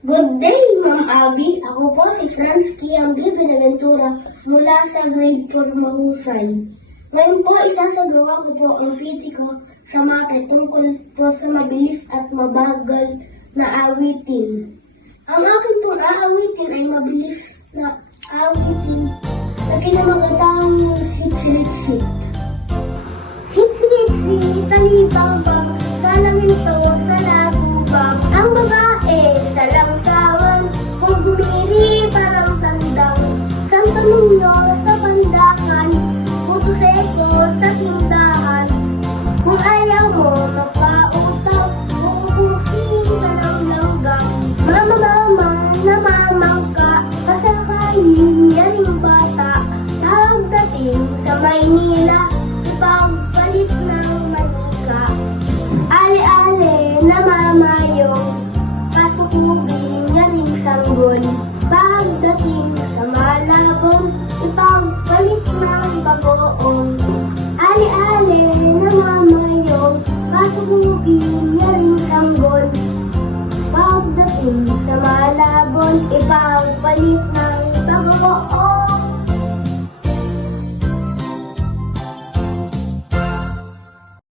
Good day, Ma'am Abby. Ako po si Franz Kiambi Benaventura mula sa grade 4 Mahusay. Ngayon po, isasagawa ko po ang pitiko sa mate tungkol po sa mabilis at mabagal na awitin. Ang akin pong aawitin ay mabilis na awitin na pinamagatawang ng sit-sit-sit. Sit-sit-sit, talibang-bang, salamin to, sa labubang. Ang babae, sa langsawan, kung humiri parang tandang. Santa Niño sa pandakan, puto seko sa tindahan. Kung ayaw mo magpautang, uubusin ka ng langgam. Mama, namamangka, kasakayin yaring bata. Pagdating sa Maynila, ipagpalit ng manika. Ale-ale, namamayong, patutubing yaring sanggol. Pagdating sa Malabon, ipagpalit ng bagoong. Ale-ale, namamayong, patutubing